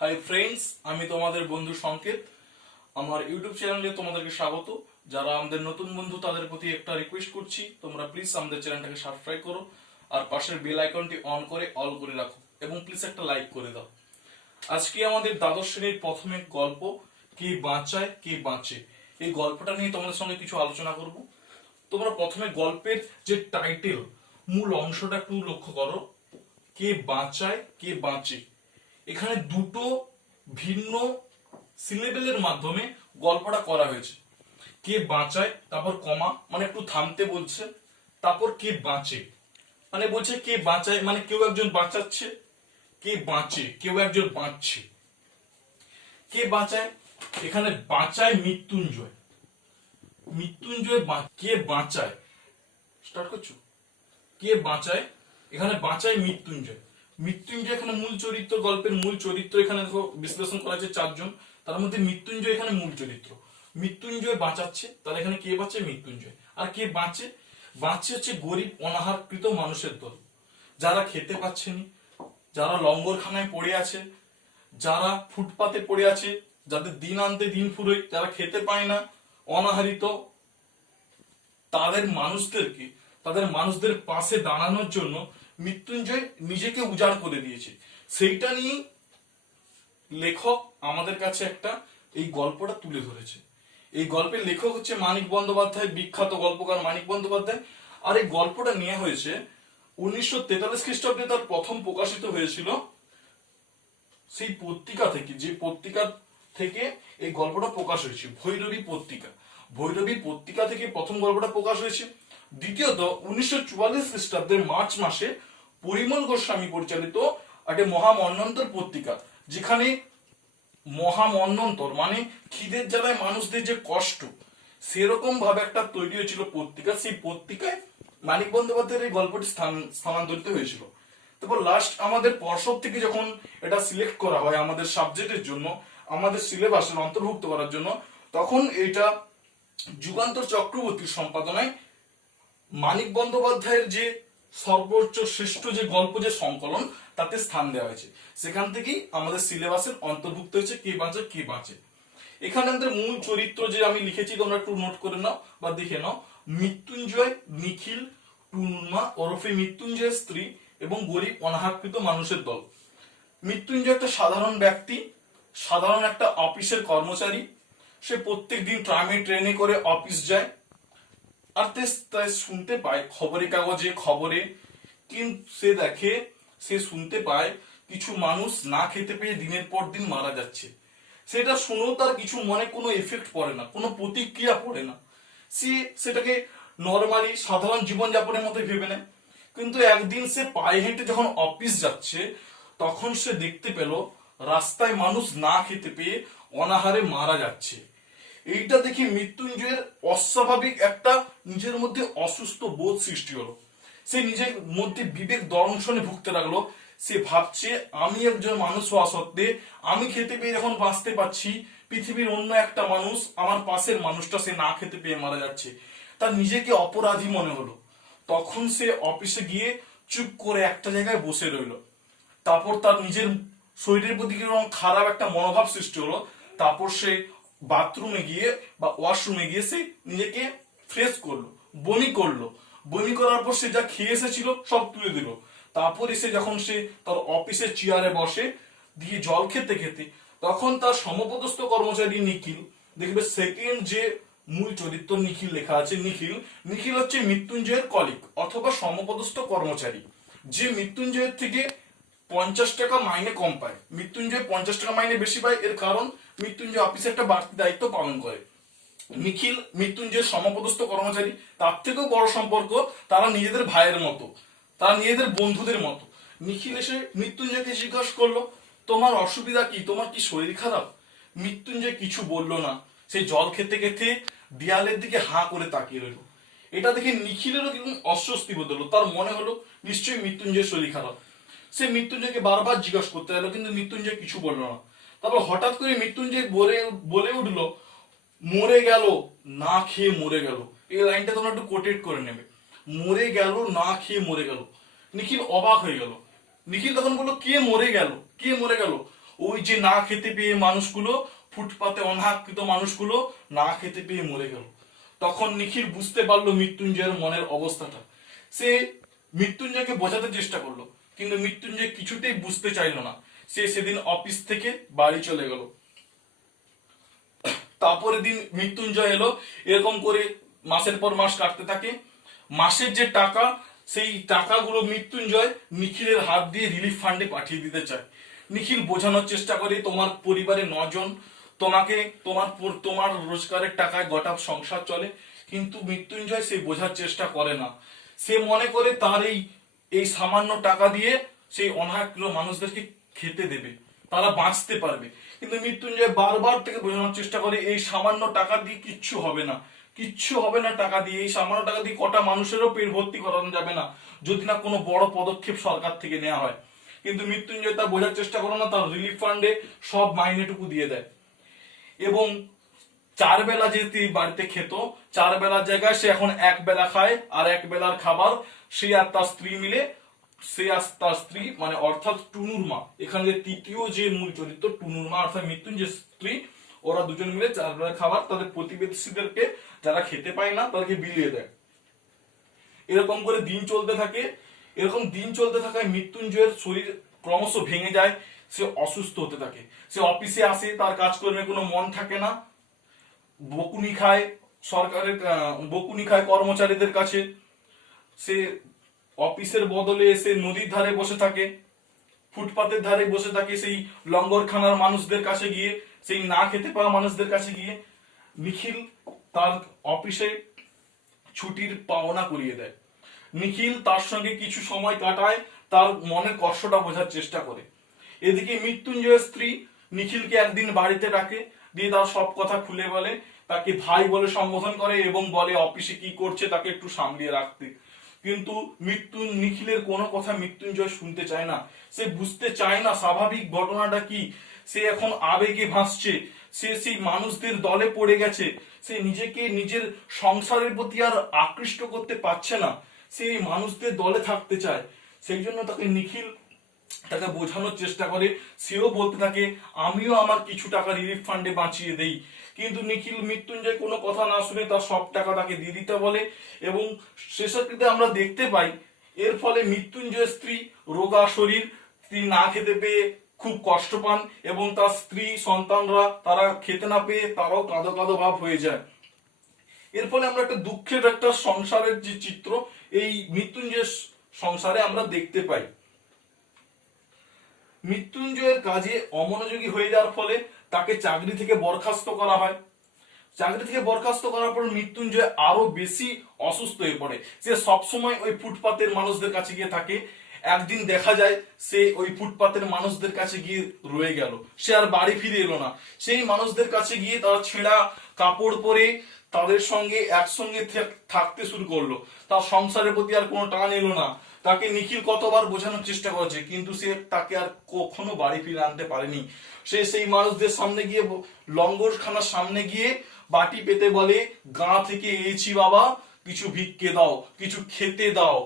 Hi friends, আমি তোমাদের বন্ধু সংকেত। আমার ইউটিউব চ্যানেলে তোমাদেরকে স্বাগত। যারা আমাদের নতুন বন্ধু তাদের প্রতি একটা রিকোয়েস্ট করছি, তোমরা প্লিজ আমাদের চ্যানেলটাকে সাবস্ক্রাইব করো আর পাশের বেল আইকনটি অন করে অল করে রাখো এবং প্লিজ একটা লাইক করে দাও। আজকে আমাদের দ্বাদশ শ্রেণীর প্রথমে গল্প কে বাঁচায় কে বাঁচে, এই গল্পটা নিয়ে তোমাদের সঙ্গে কিছু আলোচনা করব। তোমরা প্রথমে গল্পের যে টাইটেল, মূল অংশটা একটু লক্ষ্য করো। কে বাঁচায় কে বাঁচে, এখানে দুটো ভিন্ন সিলেবেলের মাধ্যমে গল্পটা করা হয়েছে। কে বাঁচায়, তারপর কমা মানে একটু থামতে বলছে, তারপর কে বাঁচে মানে বলছে কে বাঁচায় মানে কেউ একজন বাঁচাচ্ছে, কে বাঁচে কেউ একজন বাঁচছে। কে বাঁচায়, এখানে বাঁচায় মৃত্যুঞ্জয়। মৃত্যুঞ্জয় কে বাঁচায়, স্টার্ট করছো। কে বাঁচায়, এখানে বাঁচায় মৃত্যুঞ্জয়। মৃত্যুঞ্জয় এখানে মূল চরিত্র, গল্পের মূল চরিত্র। এখানে দেখো বিশ্লেষণ করা হয়েছে চারজন, তার মধ্যে মৃত্যুঞ্জয় এখানে মূল চরিত্র। মৃত্যুঞ্জয় বাঁচাচ্ছে, তাহলে এখানে কে বাঁচে, মৃত্যুঞ্জয়। আর কে বাঁচে, বাঁচে হচ্ছে গরিব অনাহারকৃত মানুষের দল, যারা খেতে পাচ্ছেনি, যারা লঙ্গরখানায় পড়ে আছে, যারা ফুটপাতে পড়ে আছে, যাদের দিন আনতে দিন ফুরোয়, যারা খেতে পায় না, অনাহারিত, তাদের মানুষদের পাশে দাঁড়ানোর জন্য মৃত্যুঞ্জয় নিজেকে উজাড় করে দিয়েছে। সেইটা নিয়ে লেখক আমাদের কাছে একটা এই গল্পটা তুলে ধরেছে। এই গল্পের লেখক হচ্ছে মানিক বন্দ্যোপাধ্যায়, বিখ্যাত গল্পকার মানিক বন্দ্যোপাধ্যায়। আর এই গল্পটা নেওয়া হয়েছে 1943 খ্রিস্টাব্দে, তার প্রথম প্রকাশিত হয়েছিল সেই পত্রিকা থেকে, যে পত্রিকা থেকে এই গল্পটা প্রকাশ হয়েছে, ভৈরবী পত্রিকা। ভৈরবী পত্রিকা থেকে প্রথম গল্পটা প্রকাশ হয়েছে। দ্বিতীয়ত 1944 খ্রিস্টাব্দের মার্চ মাসে পরিমল গোস্বামী পরিচালিত একটা মহামন্বন্তর পত্রিকা, যেখানে মহামন্বন্তর মানে খিদের জ্বালায় মানুষদের যে কষ্ট, সেরকম ভাবে একটা তৈরি হয়েছিল পত্রিকা। সেই পত্রিকায় মানিক বন্দ্যোপাধ্যায়ের এই গল্পটি স্থানান্তরিত হয়েছিল। তারপর লাস্ট আমাদের পর্ষদ থেকে যখন এটা সিলেক্ট করা হয় আমাদের সাবজেক্টের জন্য, আমাদের সিলেবাসের অন্তর্ভুক্ত করার জন্য, তখন এটা যুগান্তর চক্রবর্তীর সম্পাদনায় মানিক বন্দ্যোপাধ্যায়ের যে সর্বোচ্চ শ্রেষ্ঠ যে গল্প, যে সংকলন, তাতে স্থান দেওয়া হয়েছে। সেখান থেকেই আমাদের সিলেবাসের অন্তর্ভুক্ত হয়েছে কে বাঁচে কে বাঁচে। এখানে আমাদের মূল চরিত্র যে আমি লিখেছি, তোমরা একটু নোট করে নাও বা দেখে নাও। মৃত্যুঞ্জয়, নিখিল, টুনমা ওরফে মৃত্যুঞ্জয়ের স্ত্রী এবং গরিব অনাহারকৃত মানুষের দল। মৃত্যুঞ্জয় একটা সাধারণ ব্যক্তি, সাধারণ একটা অফিসের কর্মচারী। সে প্রত্যেক দিন ট্রামে ট্রেনে করে অফিস যায়। আর তাই শুনতে পায় খবরের কাগজে খবরে, কিন্তু সে শুনতে পায় কিছু মানুষ না খেতে পেয়ে দিনের পর দিন মারা যাচ্ছে। সেটা শুনেও তার কিছু মনে কোনো এফেক্ট পড়ে না, কোনো প্রতিক্রিয়া পড়ে না। সে সেটাকে নর্মালি সাধারণ জীবনযাপনের মতো ভেবে নেয়। কিন্তু একদিন সে পায়ে হেঁটে যখন অফিস যাচ্ছে, তখন সে দেখতে পেল রাস্তায় মানুষ না খেতে পেয়ে অনাহারে মারা যাচ্ছে। এইটা দেখে মৃত্যুঞ্জয়ের অস্বাভাবিক একটা নিজের মধ্যে অসুস্থ বোধ সৃষ্টি হলো। সে নিজের মধ্যে বিবেক দংশনে ভুগতে লাগলো। সে ভাবছে, আমি একজন মানুষ হওয়া সত্ত্বে আমি খেতে পেয়ে যখন বাঁচতে পারছি, পৃথিবীর অন্য একটা মানুষ, আমার পাশের মানুষটা, সে না খেতে পেয়ে মারা যাচ্ছে। তার নিজেকে অপরাধী মনে হলো। তখন সে অফিসে গিয়ে চুপ করে একটা জায়গায় বসে রইল। তারপর তার নিজের শরীরের প্রতি কিরকম খারাপ একটা মনোভাব সৃষ্টি হলো। তারপর সে বাথরুমে গিয়ে বা ওয়াশরুমে গিয়ে সে নিজেকে ফ্রেশ করলো, বমি করলো। বমি করার পর সে যা খেয়ে এসেছিল সব তুলে দিল। তারপর এসে যখন সে তার অফিসের চেয়ারে বসে দিয়ে জল খেতে খেতে, তখন তার সমপদস্থ কর্মচারী নিখিল, দেখবে সেকেন্ড যে মূল চরিত্র নিখিল লেখা আছে, নিখিল হচ্ছে মৃত্যুঞ্জয়ের কলিগ অথবা সমপদস্থ কর্মচারী, যে মৃত্যুঞ্জয়ের থেকে 50 টাকা মাইনে কম পায়। মৃত্যুঞ্জয় 50 টাকা মাইনে বেশি পায়, এর কারণ মৃত্যুঞ্জয় অফিসে একটা বাড়তি দায়িত্ব পালন করে। নিখিল মৃত্যুঞ্জয়ের সমপদস্থ কর্মচারী, তার থেকেও বড় সম্পর্ক, তারা নিজেদের ভাইয়ের মতো, তারা নিজেদের বন্ধুদের মতো। নিখিল এসে মৃত্যুঞ্জয়কে জিজ্ঞাসা করলো, তোমার অসুবিধা কি, তোমার কি শরীর খারাপ? মৃত্যুঞ্জয় কিছু বললো না। সেই জল খেতে খেতে দেয়ালের দিকে হাঁ করে তাকিয়ে রইল। এটা দেখে নিখিলেরও কিন্তু অস্বস্তি বোধ হলো। তার মনে হলো নিশ্চয়ই মৃত্যুঞ্জয়ের শরীর খারাপ। সে মৃত্যুঞ্জয়কে বারবার জিজ্ঞাসা করতে লাগলো, কিন্তু মৃত্যুঞ্জয় কিছু বললো না। তারপর হঠাৎ করে মৃত্যুঞ্জয় বলে উঠলো, মরে গেল না খেয়ে মরে গেল। এই লাইনটা তোমরা একটু কোটেট করে নেবে, মরে গেল না খেয়ে মরে গেল। নিখিল অবাক হয়ে গেল। নিখিল তখন বললো, কে মরে গেল, কে মরে গেল? ও ওই যে না খেতে পেয়ে মানুষগুলো, ফুটপাতে অনাহাকৃত মানুষগুলো না খেতে পেয়ে মরে গেল। তখন নিখিল বুঝতে পারলো মৃত্যুঞ্জয়ের মনের অবস্থাটা। সে মৃত্যুঞ্জয়কে বোঝাতে চেষ্টা করলো, কিন্তু মৃত্যুঞ্জয় কিছুতেই বুঝতে চাইলো না। সে সেদিন অফিস থেকে বাড়ি চলে গেল। তারপরে দিন মৃত্যুঞ্জয় এলো। এরকম করে মাসের পর মাস কাটতে থাকে। মাসের যে টাকা, সেই টাকাগুলো মৃত্যুঞ্জয় নিখিলের হাত দিয়ে রিলিফ ফান্ডে পাঠিয়ে দিতে চায়। নিখিল বোঝানোর চেষ্টা করে, তোমার পরিবারে 9 জন, তোমাকে তোমার রোজগারের টাকায় গোটা সংসার চলে। কিন্তু মৃত্যুঞ্জয় সে বোঝার চেষ্টা করে না। সে মনে করে তার এই সামান্য টাকা দিয়ে সেই অনাহার মানুষদেরকে খেতে দেবে, তারা বাঁচতে পারবে। কিন্তু মৃত্যুঞ্জয় বারবার থেকে বোঝানোর চেষ্টা করে এই সামান্য টাকা দিয়ে কিচ্ছু হবে না, কিচ্ছু হবে না টাকা দিয়ে। এই সামান্য টাকা দিয়ে কটা মানুষেরও পেট ভর্তি করানো যাবে না, যদি না কোনো বড় পদক্ষেপ সরকার থেকে নেওয়া হয়। কিন্তু মৃত্যুঞ্জয় তা বোঝার চেষ্টা করে না, তার রিলিফ ফান্ডে সব মাইনেটুকু দিয়ে দেয়। এবং 4 বেলা যে বাড়িতে খেত, 4 বেলার জায়গায় সে এখন 1 বেলা খায়। আর 1 বেলার খাবার সে আর তার স্ত্রী মিলে, সে আর তার স্ত্রী মানে অর্থাৎ টুনুর মা, এখানে যে তৃতীয় যে মূল চরিত্র টুনুর মা অর্থাৎ মৃত্যুঞ্জয় স্ত্রী, ওরা দুজন মিলে 4 বেলার খাবার তাদের প্রতিবেশীদেরকে, যারা খেতে পায় না তাদেরকে বিলিয়ে দেয়। এরকম করে দিন চলতে থাকে। এরকম দিন চলতে থাকায় মৃত্যুঞ্জয়ের শরীর ক্রমশ ভেঙে যায়। সে অসুস্থ হতে থাকে। সে অফিসে আসে, তার কাজকর্মে কোনো মন থাকে না। বকুনি খায় বকুনি খায় কর্মচারীদের কাছে। সে অফিসের বদলে এসে নদীর ধারে বসে থাকে, ফুটপাতের ধারে বসে থাকে, সেই লঙ্গরখানার মানুষদের কাছে গিয়ে, সেই না খেতে পাওয়া মানুষদের কাছে গিয়ে নিখিল তার অফিসে ছুটির পাওনা করিয়ে দেয়। নিখিল তার সঙ্গে কিছু সময় কাটায়, তার মনের কষ্টটা বোঝার চেষ্টা করে। এদিকে মৃত্যুঞ্জয়ের স্ত্রী নিখিলকে একদিন বাড়িতে ডাকে, দিয়ে তার সব কথা খুলে বলে, তাকে ভাই বলে সম্বোধন করে এবং বলে অফিসে কি করছে তাকে একটু সামলিয়ে রাখতে। কিন্তু নিখিলের কোনো কথা মৃত্যুঞ্জয় শুনতে চায় না। সে বুঝতে চায় না স্বাভাবিক ঘটনাটা কি। সে এখন আবেগে ভাসছে। সে সেই মানুষদের দলে পড়ে গেছে। সে নিজেকে নিজের সংসারের প্রতি আর আকৃষ্ট করতে পারছে না। সে এই মানুষদের দলে থাকতে চায়। সেই জন্য নিখিল তাকে বোঝানোর চেষ্টা করে। সেও বলতে থাকে আমিও আমার কিছু টাকা রিলিফ ফান্ডে বাঁচিয়ে দেই। কিন্তু নিখিল মৃত্যুঞ্জয় কোনো কথা না শুনে তার সব টাকা তাকে দিয়ে দিতে বলে। এবং শেষকৃতে আমরা দেখতে পাই এর ফলে মৃত্যুঞ্জয়ের স্ত্রী রোগা শরীর, তিনি না খেতে পেয়ে খুব কষ্ট পান এবং তার স্ত্রী সন্তানরা তারা খেতে না পেয়ে তারাও কাঁদো কাঁদো ভাব হয়ে যায়। এর ফলে আমরা একটা দুঃখের একটা সংসারের যে চিত্র এই মৃত্যুঞ্জয়ের সংসারে আমরা দেখতে পাই। মৃত্যুঞ্জয়ের কাজে অমনোযোগী হয়ে যাওয়ার ফলে তাকে চাকরি থেকে বরখাস্ত করা হয়। চাকরি থেকে বরখাস্ত করার পর মৃত্যুঞ্জয় আরো বেশি অসুস্থ হয়ে পড়ে। সে সবসময় ওই ফুটপাতের মানুষদের কাছে গিয়ে থাকে। একদিন দেখা যায় সে ওই ফুটপাতের মানুষদের কাছে গিয়ে রয়ে গেল। সে আর বাড়ি ফিরে এলো না। সেই মানুষদের কাছে গিয়ে তারা ছেঁড়া কাপড় পরে তাদের সঙ্গে একসঙ্গে থাকতে শুরু করলো। তার সংসারের প্রতি আর কোনো টান এলো না। তাকে নিখিল কতবার বোঝানোর চেষ্টা করেছে, কিন্তু সে তাকে আর কখনো বাড়ি ফিরে আনতে পারেনি। সে সেই মানুষদের সামনে গিয়ে, লঙ্গরখানার সামনে গিয়ে বাটি পেতে বলে, গাঁ থেকে এসেছি বাবা, কিছু ভিক্ষে দাও, কিছু খেতে দাও।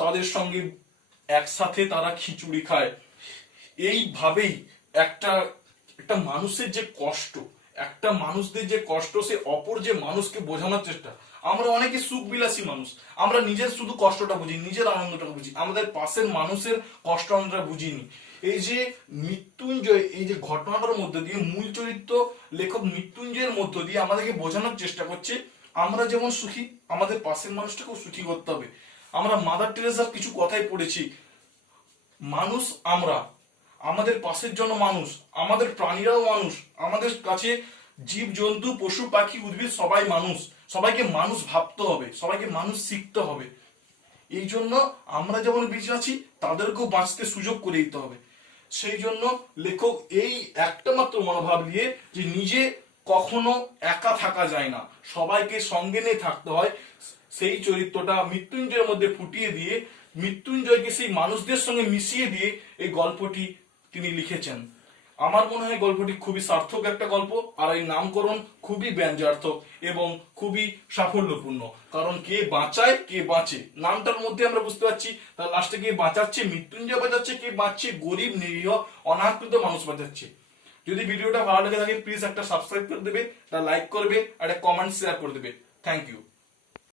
তাদের সঙ্গে একসাথে তারা খিচুড়ি খায়। এইভাবেই একটা একটা মানুষের যে কষ্ট, একটা মানুষদের যে কষ্ট, সে অপর যে মানুষকে বোঝানোর চেষ্টা। আমরা অনেকে সুখবিলাসী মানুষ, আমরা নিজের শুধু কষ্টটা বুঝি, নিজের আনন্দটা বুঝি, আমাদের পাশের মানুষের কষ্ট আমরা বুঝিনি। এই যে মৃত্যুঞ্জয়, এই যে ঘটনাটার মধ্যে দিয়ে মূল চরিত্র লেখক মৃত্যুঞ্জয়ের মধ্য দিয়ে আমাদেরকে বোঝানোর চেষ্টা করছে, আমরা যেমন সুখী আমাদের পাশের মানুষটাকেও সুখী করতে হবে। আমরা মাদার টেরেসার কিছু কথাই পড়েছি, মানুষ আমরা, আমাদের পাশের জন্য মানুষ, আমাদের প্রাণীরাও মানুষ, আমাদের কাছে জীব জন্তু পশু পাখি উদ্ভিদ সবাই মানুষ। সবাইকে মানুষ ভাবতে হবে, সবাইকে মানুষ শিখতে হবে। এই জন্য আমরা যেমন বেঁচে আছি তাদেরকেও বাঁচতে সুযোগ করে দিতে হবে। সেই জন্য লেখক এই একটা মাত্র মনোভাব নিয়ে যে নিজে কখনো একা থাকা যায় না, সবাইকে সঙ্গে নিয়ে থাকতে হয়, সেই চরিত্রটা মৃত্যুঞ্জয়ের মধ্যে ফুটিয়ে দিয়ে, মৃত্যুঞ্জয়কে সেই মানুষদের সঙ্গে মিশিয়ে দিয়ে এই গল্পটি তিনি লিখেছেন। আমার মনে হয় গল্পটি খুবই সার্থক একটা গল্প, আর এই নামকরণ খুবই ব্যঞ্জার্থক এবং খুবই সাফল্যপূর্ণ। কারণ কে বাঁচায় কে বাঁচে নামটার মধ্যে আমরা বুঝতে পারছি, তার লাস্টে কে বাঁচাচ্ছে, মৃত্যুঞ্জয় বাঁচাচ্ছে, কে বাঁচছে, গরিব নিরীহ অনাথকৃত মানুষ বাঁচাচ্ছে। যদি ভিডিওটা ভালো লেগে থাকে প্লিজ একটা সাবস্ক্রাইব করে দেবে, একটা লাইক করবে, আর একটা কমেন্ট শেয়ার করে দেবে। Thank you.